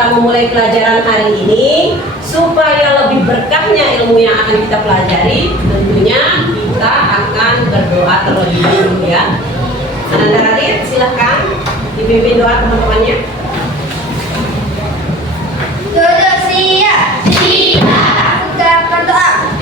kita memulai pelajaran hari ini, supaya lebih berkahnya ilmu yang akan kita pelajari, tentunya kita akan berdoa terlebih dahulu ya. Ananda Radit, silahkan dipimpin doa teman-temannya. Duduk siap. Kita berdoa.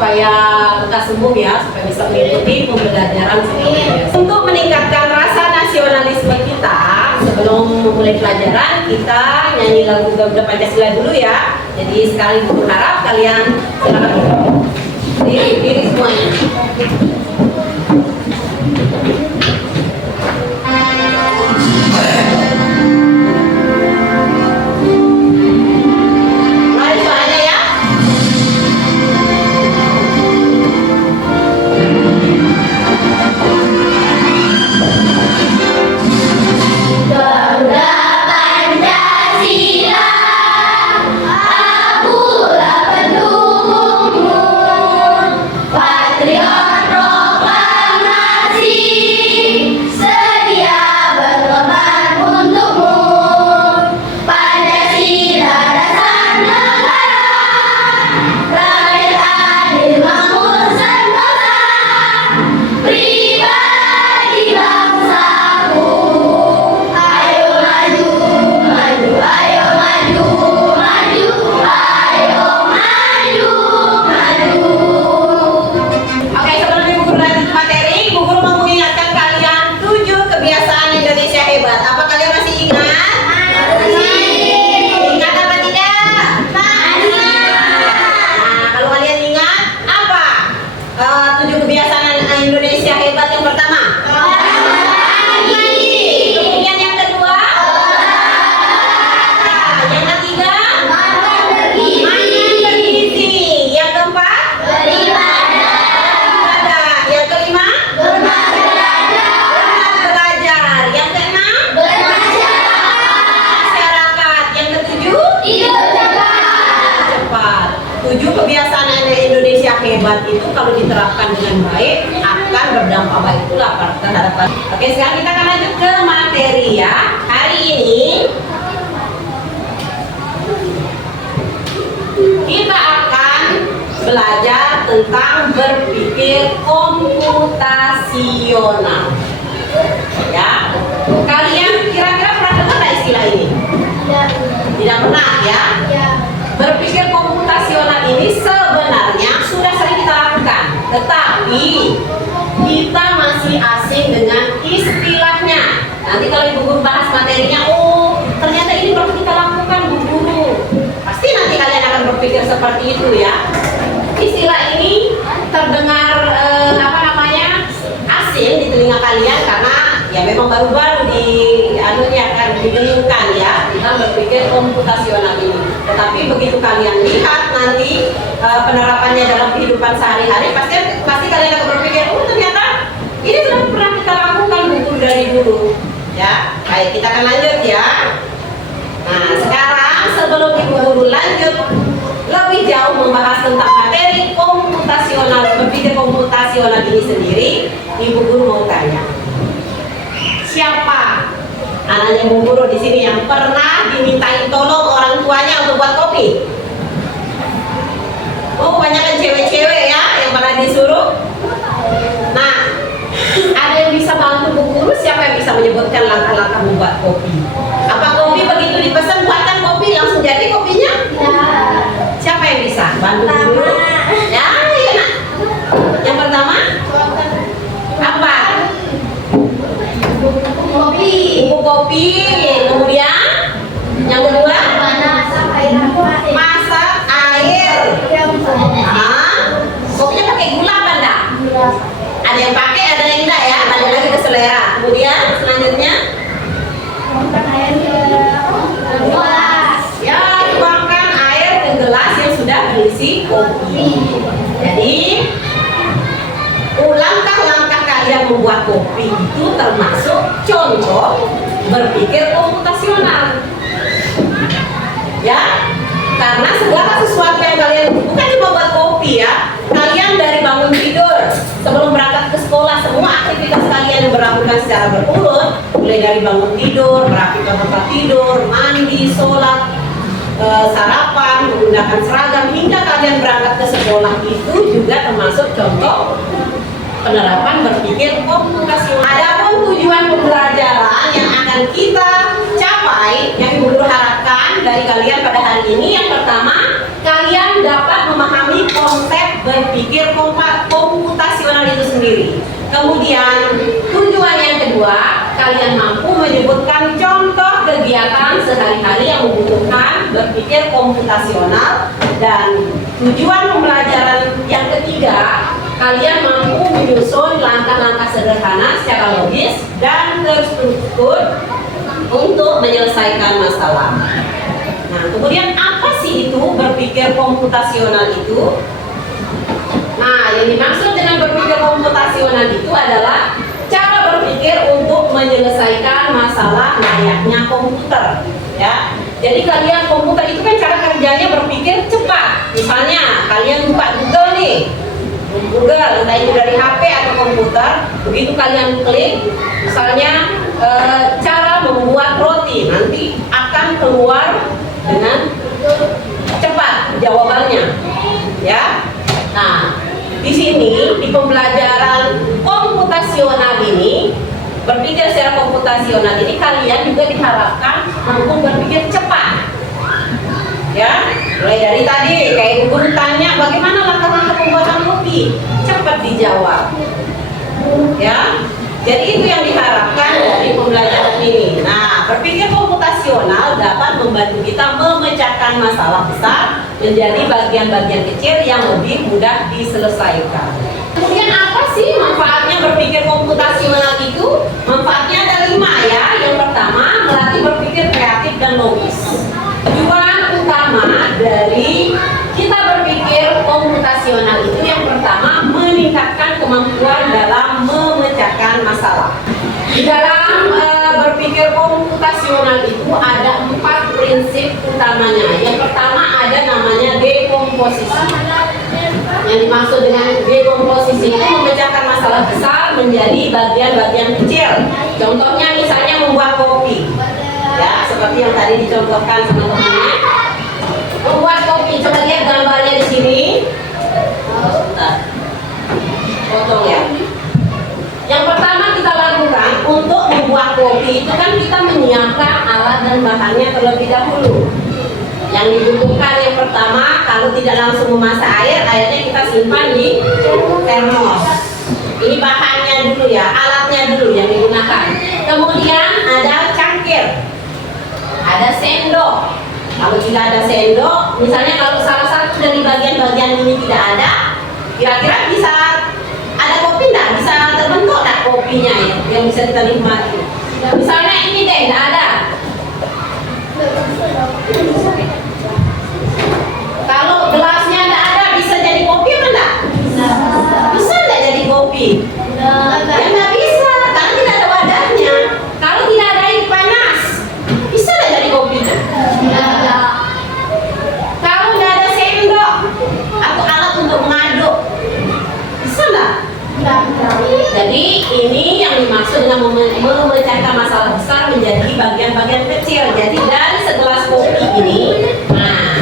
Supaya lekas sembuh ya, supaya bisa mengikuti pembelajaran seterusnya. Untuk meningkatkan rasa nasionalisme kita, sebelum memulai pelajaran kita nyanyi lagu Garuda Pancasila dulu ya. Jadi sekali berharap kalian silakan diri semuanya. Hebat itu kalau diterapkan dengan baik akan berdampak baik pula terhadap. Oke, sekarang kita akan lanjut ke materi ya. Hari ini kita akan belajar tentang berpikir komputasional. Ya, kalian kira-kira pernah dengar nggak istilah ini? Tidak pernah ya? Berpikir komputasional ini sebenarnya sudah sering kita lakukan, tetapi kita masih asing dengan istilahnya. Nanti kalau ibu guru bahas materinya, oh ternyata ini perlu kita lakukan bu guru. Pasti nanti kalian akan berpikir seperti itu ya. Istilah ini terdengar asing di telinga kalian karena ya memang baru-baru didengungkan ya, kita berpikir komputasional ini. Tetapi begitu kalian lihat nanti penerapannya dalam kehidupan sehari-hari, pasti kalian akan berpikir, oh ternyata ini sudah pernah kita lakukan buku dari dulu. Ya, baik kita akan lanjut ya. Nah sekarang sebelum ibu guru lanjut lebih jauh membahas tentang materi komputasional, berpikir komputasional ini sendiri, ibu guru mau tanya, siapa anaknya ibu guru di sini yang pernah dimintain tolong orang tuanya untuk buat kopi? Oh, kebanyakan cewek-cewek ya yang pernah disuruh. Nah, ada yang bisa bantu bu guru? Siapa yang bisa menyebutkan langkah-langkah membuat kopi? Apa kopi begitu dipesan buatkan kopi langsung jadi kopinya? Siapa yang bisa bantu bu guru? Ya, iya nak. Yang pertama apa? Bubuk kopi. Kemudian yang kedua masak air. Kopinya pakai gula apa enggak? Ada yang pakai, ada yang enggak ya, balik lagi ke selera. Kemudian selanjutnya ya, tuangkan air ke gelas yang sudah berisi kopi. Jadi langkah-langkah kalian membuat kopi itu termasuk contoh berpikir komputasional. Ya, karena segala sesuatu yang kalian bukan cuma buat kopi ya, kalian dari bangun tidur sebelum berangkat ke sekolah, semua aktivitas kalian yang berlakukan secara berurut, mulai dari bangun tidur, merapikan tempat tidur, mandi, sholat, sarapan, menggunakan seragam hingga kalian berangkat ke sekolah, itu juga termasuk contoh penerapan berpikir komputasional. Adapun tujuan pembelajaran yang akan kita capai, yang ibu guru harapkan dari kalian pada hari ini, yang pertama, kalian dapat memahami konsep berpikir komputasional itu sendiri. Kemudian tujuan yang kedua, kalian mampu menyebutkan contoh kegiatan sehari-hari yang membutuhkan berpikir komputasional. Dan tujuan pembelajaran yang ketiga, kalian mampu menyusun langkah-langkah sederhana secara logis dan terstruktur untuk menyelesaikan masalah. Nah, kemudian apa sih itu berpikir komputasional itu? Nah, yang dimaksud dengan berpikir komputasional itu adalah cara berpikir untuk menyelesaikan masalah layaknya komputer, ya. Jadi kalian komputer itu kan cara kerjanya berpikir cepat. Misalnya kalian buka Google nih, Google, entah itu dari HP atau komputer, begitu kalian klik, misalnya cara membuat roti, nanti akan keluar dengan cepat jawabannya, ya. Nah, di sini di pembelajaran komputasional ini, berpikir secara komputasional ini, kalian juga diharapkan mampu berpikir cepat. Ya, mulai dari tadi kayak ibu guru tanya bagaimana langkah-langkah pembuatan kopi, cepat dijawab. Ya, jadi itu yang diharapkan dari pembelajaran ini. Nah, berpikir komputasional dapat membantu kita memecahkan masalah besar menjadi bagian-bagian kecil yang lebih mudah diselesaikan. Kemudian apa sih manfaatnya berpikir komputasional itu? Manfaatnya ada 5 ya. Yang pertama, melatih berpikir kreatif dan logis. Tujuan utama dari kita berpikir komputasional itu yang pertama, meningkatkan kemampuan dalam memecahkan masalah. Di dalam berpikir komputasional itu ada 4 prinsip utamanya. Yang pertama ada namanya dekomposisi. Yang dimaksud dengan dekomposisi itu memecahkan masalah besar menjadi bagian-bagian kecil. Contohnya misalnya membuat kopi. Ya, seperti yang tadi dicontohkan sama temannya. Membuat kopi, coba lihat gambarnya di sini. Potong ya. Yang pertama kita lakukan untuk membuat kopi itu kan kita menyiapkan alat dan bahannya terlebih dahulu. Yang dibutuhkan yang pertama, kalau tidak langsung memasak air, airnya kita simpan di termos. Ini bahannya dulu ya, alatnya dulu yang digunakan. Kemudian ada cangkir, ada sendok. Kalau tidak ada sendok, misalnya kalau salah satu dari bagian-bagian ini tidak ada, kira-kira bisa ada kopi enggak? Bisa terbentuk enggak kopinya ya, yang bisa kita nikmati? Misalnya ini deh, enggak ada. Kalau gelasnya enggak ada, bisa jadi kopi apa enggak? Bisa enggak jadi kopi? Ya enggak bisa, karena tidak ada wadahnya. Kalau tidak ada air panas, bisa enggak jadi kopinya? Kalau enggak ada sendok atau alat untuk mengaduk, bisa enggak? Jadi ini yang dimaksud dengan memecahkan masalah besar menjadi bagian-bagian kecil. Jadi dari segelas kopi ini, nah,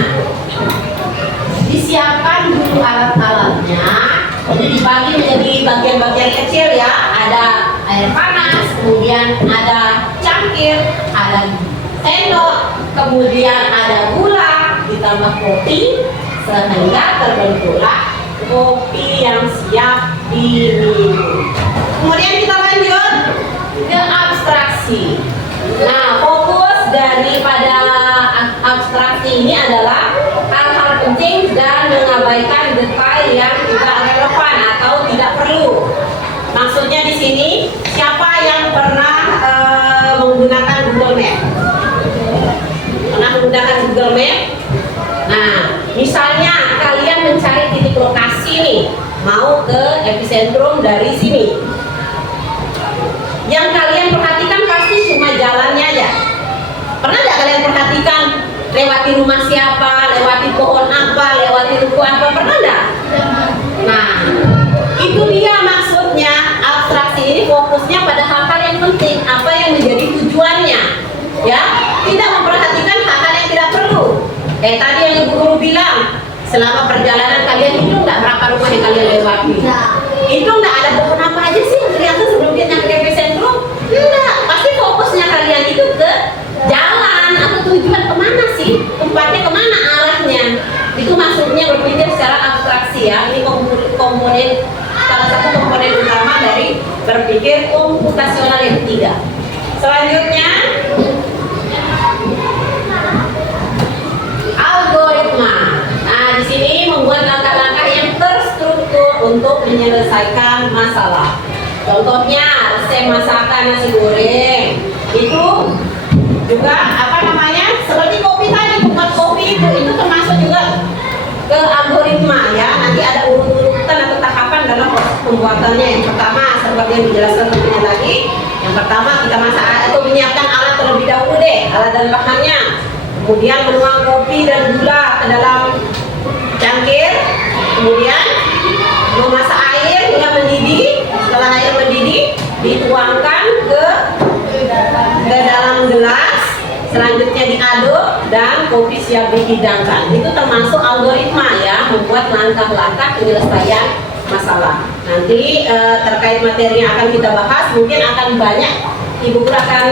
disiapkan dulu alat-alatnya. Jadi dibagi menjadi bagian-bagian kecil ya. Ada air panas, kemudian ada cangkir, ada sendok, kemudian ada gula, ditambah kopi, sehingga terbentuklah kopi yang siap diminum. Kemudian kita lanjut ke abstraksi. Nah, fokus daripada abstraksi ini adalah hal-hal penting dan mengabaikan detail yang tidak relevan atau tidak perlu. Maksudnya di sini, siapa yang pernah menggunakan Google Map? Pernah menggunakan Google Map? Nah, misalnya kalian mencari titik lokasi nih, mau ke epicentrum dari sini. Yang kalian perhatikan pasti cuma jalannya aja. Pernah nggak kalian perhatikan lewati rumah siapa, lewati pohon apa, lewati ruko apa? Pernah nggak? Nah, itu dia maksudnya abstraksi ini fokusnya pada hal-hal yang penting, apa yang menjadi tujuannya, ya. Tidak memperhatikan hal-hal yang tidak perlu. Tadi yang ibu guru bilang, selama perjalanan kalian itu nggak berapa rumah yang kalian lewati? Itu nggak ada pohon apa aja sih yang ternyata sebelum kita ke epicentrum? Enggak, pasti fokusnya kalian itu ke jalan atau tujuan kemana sih? Tempatnya kemana arahnya? Itu maksudnya berpikir secara abstraksi ya. Ini komponen, salah satu komponen utama dari berpikir komputasional yang ketiga. Selanjutnya, algoritma. Nah, di sini membuat langkah-langkah yang terstruktur untuk menyelesaikan masalah. Contohnya, resep masakan nasi goreng. Itu juga seperti kopi tadi, buat kopi itu termasuk juga ke algoritma ya. Nanti ada urut-urutan atau tahapan dalam proses pembuatannya. Yang pertama, seperti yang dijelaskan tentunya lagi. Yang pertama kita masak atau menyiapkan alat terlebih dahulu deh, alat dan bahannya. Kemudian menuang kopi dan gula ke dalam cangkir. Kemudian memasak air hingga mendidih. Setelah air mendidih, dituangkan ke dalam gelas. Selanjutnya diaduk dan kopi siap dihidangkan. Itu termasuk algoritma ya, membuat langkah-langkah penyelesaian masalah. Nanti terkait materi yang akan kita bahas, mungkin akan banyak ibu guru akan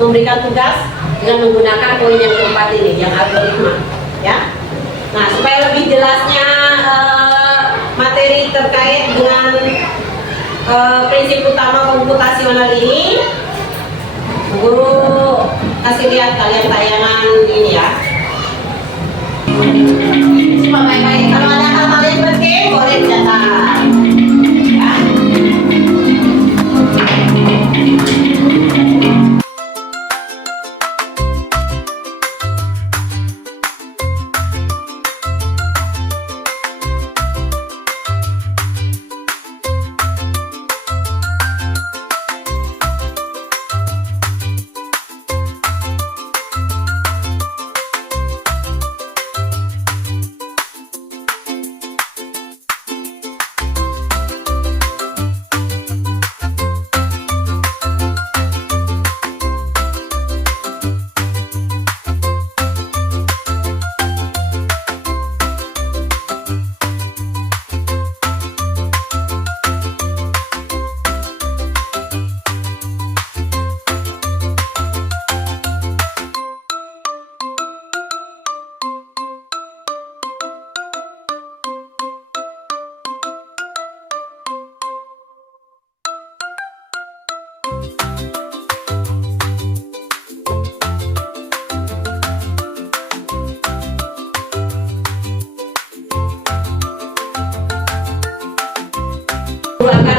memberikan tugas dengan menggunakan poin yang keempat ini, yang algoritma ya. Nah, supaya lebih jelasnya materi terkait dengan prinsip utama komputasional ini, guru kasih lihat kalian tayangan ini ya. Simak baik-baik, kalau ada hal-hal yang penting boleh dicatat ya.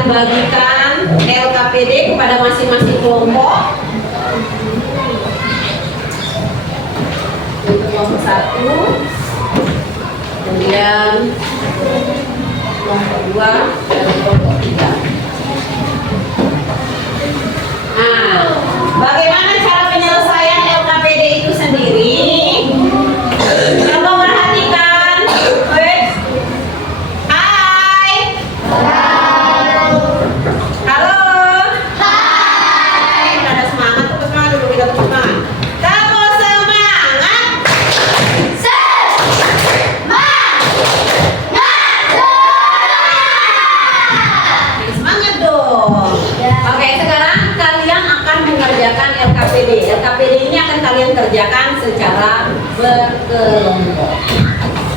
bagikan LKPD kepada masing-masing kelompok. Untuk kelompok 1, kemudian kelompok 2 dan kelompok 3. Nah, bagaimana cara penyelesaian LKPD itu sendiri? Coba perhatikan. Hai. Halo. Hai. Ada semangat, tepuk tangan dulu, kita tepuk tangan. Tepuk semangat. Semangat dong. Oke, sekarang kalian akan mengerjakan LKPD. LKPD ini akan kalian kerjakan secara berkelompok.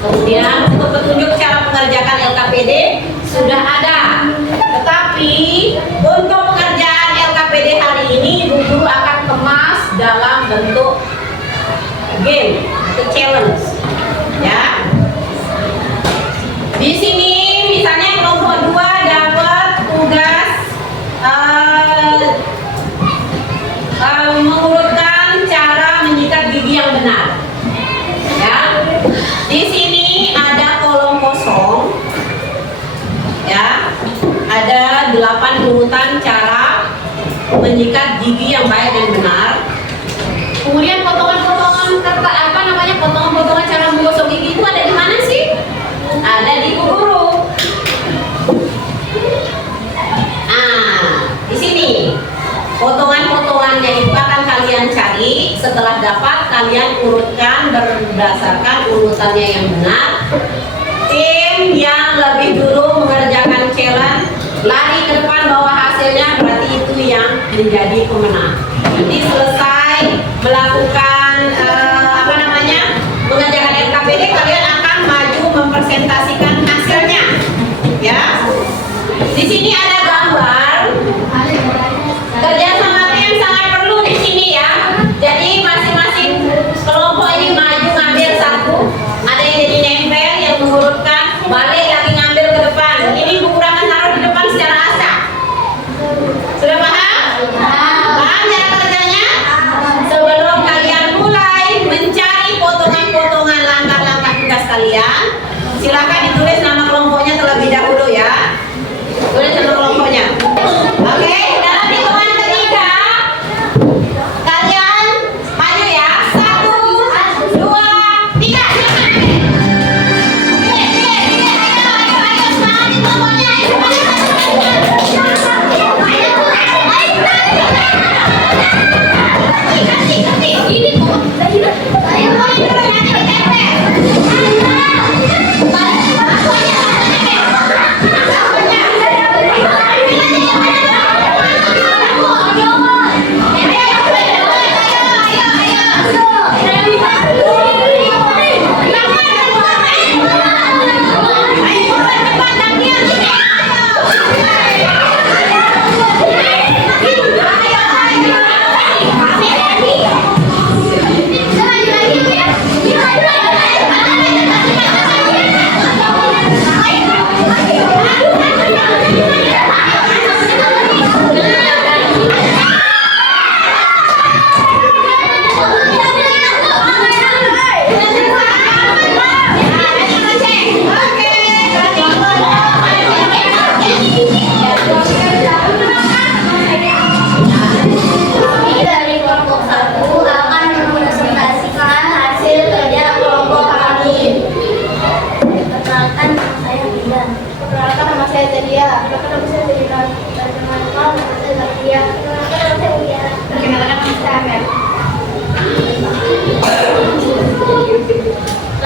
Kemudian untuk petunjuk cara mengerjakan LKPD sudah ada. Tetapi untuk pengerjaan LKPD hari ini Ibu Guru akan kemas dalam bentuk game atau challenge. Ya. Di sini misalnya kelompok 2 dapat tugas mengurutkan cara menyikat gigi yang benar. Ya. Di sini ada kolom kosong. Ya. Ada 8 urutan cara menyikat gigi yang baik dan benar. Kemudian potongan-potongan potongan-potongan cara menggosok gigi itu ada di mana sih? Ada di Ibu Guru. Di sini potongan-potongannya itu akan kalian cari. Setelah dapat, kalian urutkan berdasarkan urutannya yang benar. Tim yang lebih dulu mengerjakan challenge lari ke depan bawa hasilnya, berarti itu yang menjadi pemenang. Nanti selesai melakukan mengerjakan LKPD, kalian akan maju mempresentasikan hasilnya. Ya. Di sini ada gambar. Kerjasama tim sangat perlu di sini ya. Jadi masing-masing kelompok ini maju ngambil satu. Ada yang jadi nempel, yang mengurutkan, balik lagi ngambil ke depan. Ini buku akan taruh di depan secara acak. Sudah paham? Paham cara kerjanya? Sebelum kalian mulai mencari potongan-potongan langkah-langkah tugas kalian, silakan ditulis nama kelompoknya terlebih dahulu ya. Tulis nama kelompoknya. Oke, dalam hitungan ketiga kalian maju ya. 1, 2, 3.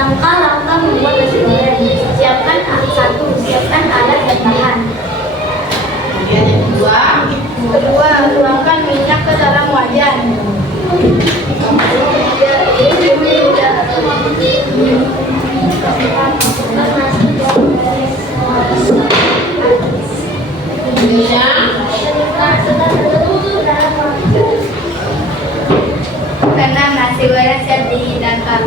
Langkah-langkah membuat nasi goreng. Siapkan satu, siapkan alat dan bahan. Kemudian yang kedua, tuangkan minyak ke dalam wajan. Karena nasi goreng siap dihidangkan.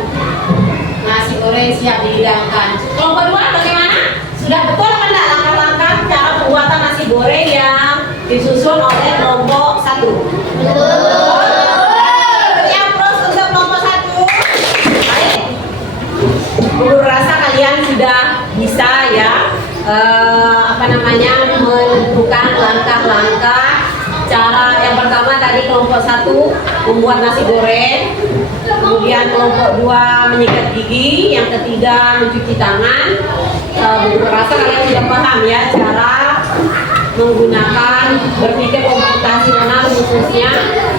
Nasi goreng siap dihidangkan. Kelompok 2 bagaimana? Sudah betul apa enggak langkah-langkah cara pembuatan nasi goreng? goreng yang disusun oleh kelompok 1. Yang pros untuk kelompok 1. Baik. Guru rasa kalian sudah bisa ya menentukan langkah-langkah. Cara yang pertama tadi kelompok 1 membuat nasi goreng, kemudian kelompok 2 menyikat gigi, yang ketiga mencuci tangan. Guru rasa kalian sudah paham ya cara menggunakan berpikir komputasional khususnya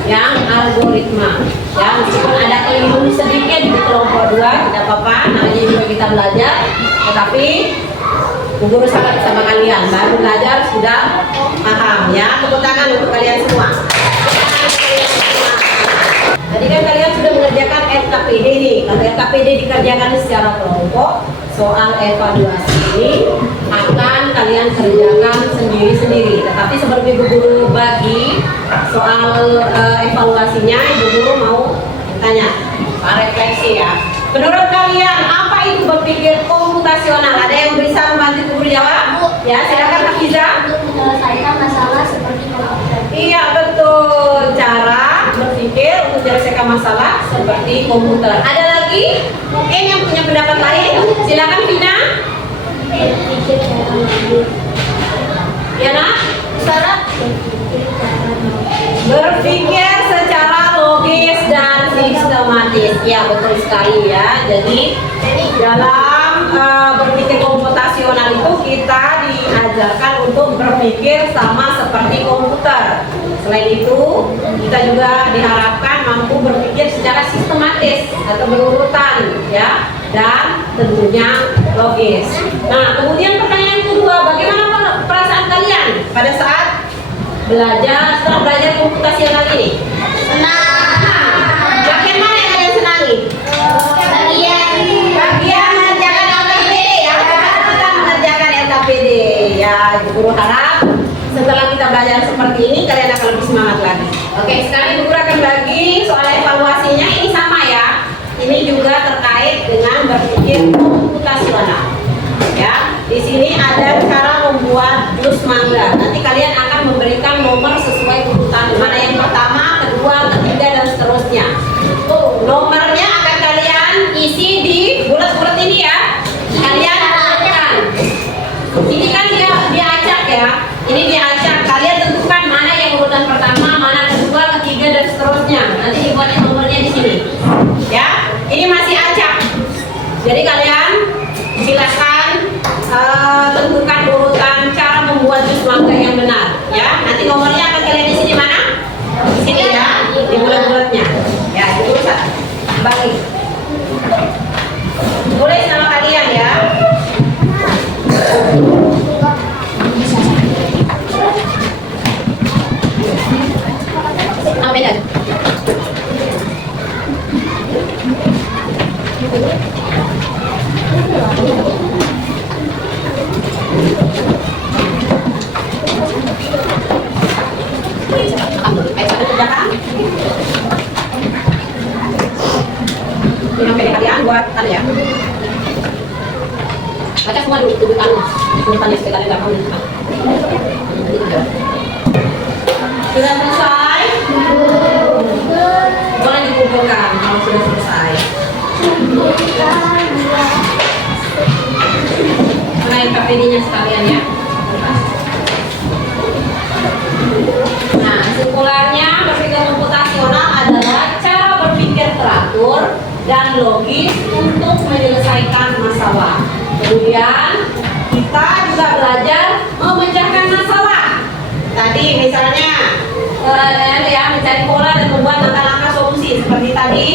yang algoritma. Ya, meskipun ada keliru sedikit di kelompok 2 tidak apa-apa, namanya juga kita belajar, tetapi guru sangat sama kalian, baru belajar sudah paham ya. Tepuk tangan untuk kalian semua. Tadi kan kalian sudah mengerjakan LKPD nih. Kalau LKPD dikerjakan secara kelompok, soal evaluasi ini akan kalian kerjakan sendiri-sendiri. Tetapi sebelum ibu guru bagi soal evaluasinya, ibu guru mau tanya, refleksi ya. Menurut kalian apa itu berpikir komputasional? Ada yang bisa membantu guru jawab? Ya, silakan Hafiza. Untuk menyelesaikan masalah seperti komputer. Iya betul, cara berpikir untuk menyelesaikan masalah seperti komputer. Ada lagi mungkin yang punya pendapat lain? Silakan Vina. Berpikir cara mandiri. Ya nak? Sarah. Berpikir secara logis dan sistematis. Ya betul sekali ya. Jadi dalam berpikir komputasional itu kita diajarkan untuk berpikir sama seperti komputer. Selain itu kita juga diharapkan mampu berpikir secara sistematis atau berurutan ya, dan tentunya logis. Nah kemudian pertanyaan kedua, bagaimana perasaan kalian pada saat setelah belajar komputasional ini? Senang. Bagian mana yang kalian senangi? Bagian mengerjakan LKPD ya. Kita mengerjakan LKPD ya. Guru harap setelah kita belajar seperti ini kalian akan lebih semangat lagi. Oke, sekarang ibu guru akan bagi soal evaluasinya. Ini sama ya. Ini juga terkait dengan berpikir komputasional. Ya, di sini ada cara membuat jus mangga. Nanti kalian akan memberikan nomor sesuai urutan, mana yang pertama, kedua, ketiga, dan seterusnya. Nomornya akan kalian isi di bulat-bulat ini ya. Kalian tentukan. Ini kan diacak ya. Ini diacak. Kalian tentukan mana yang urutan pertama, mana kedua, ketiga, dan seterusnya. Nanti dibuatnya nomornya di sini. Ya, ini masih acak. Jadi kalian silakan tentukan urutan cara membuat jus mangga yang benar ya. Nanti nomornya akan kalian isi di mana? Di sini ya, di bulat-bulatnya. Ya, itu bagi. Tulis nama kalian ya. Ambil dan. Ini sampai kalian buat tanda ya. Baca semua dulu tulisannya supaya kalian gampang lihat. Sudah selesai? Boleh dikumpulkan kalau sudah selesai. Menaik KPD-nya sekalian ya. Nah, kesimpulannya berpikir komputasional adalah cara berpikir teratur dan logis untuk menyelesaikan masalah. Kemudian kita juga belajar memecahkan masalah. Tadi misalnya mencari pola dan membuat langkah-langkah solusi. Seperti tadi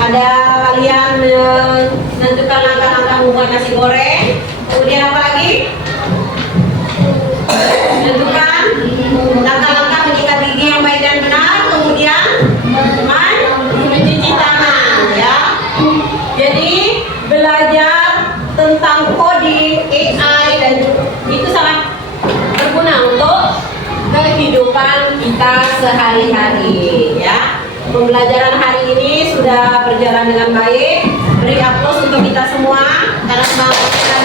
ada kalian menentukan langkah-langkah membuat nasi goreng. Kemudian apa lagi? Menentukan langkah-langkah menyikat gigi yang baik dan benar. Kemudian mencuci tangan ya. Jadi belajar tentang coding, AI, dan itu sangat berguna untuk kehidupan kita sehari-hari ya. Pembelajaran hari ini sudah berjalan dengan baik. Beri aplaus untuk kita semua karena semangat kita.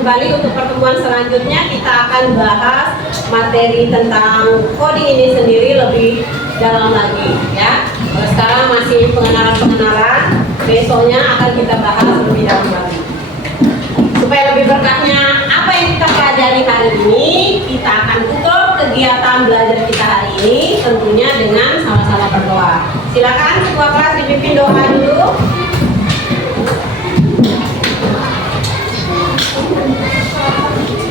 kembali untuk pertemuan selanjutnya. Kita akan bahas materi tentang coding ini sendiri lebih dalam lagi ya. Kalau sekarang masih pengenalan-pengenalan, besoknya akan kita bahas lebih dalam lagi. Supaya lebih berkahnya apa yang kita pelajari hari ini, kita akan tutup kegiatan belajar kita hari ini tentunya dengan sama-sama berdoa. Silakan ketua kelas dipimpin doa dulu.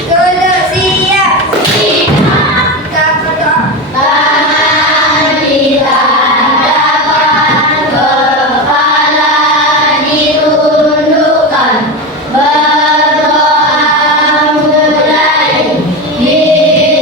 Duduk siap. Kita berdoa. Tangan ditandakkan, kepala ditundukkan. Berdoa mulai. Bismillahirrahmanirrahim.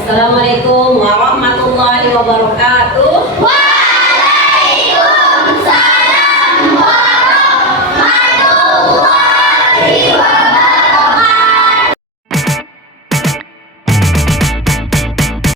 Assalamualaikum warahmatullahi wabarakatuh.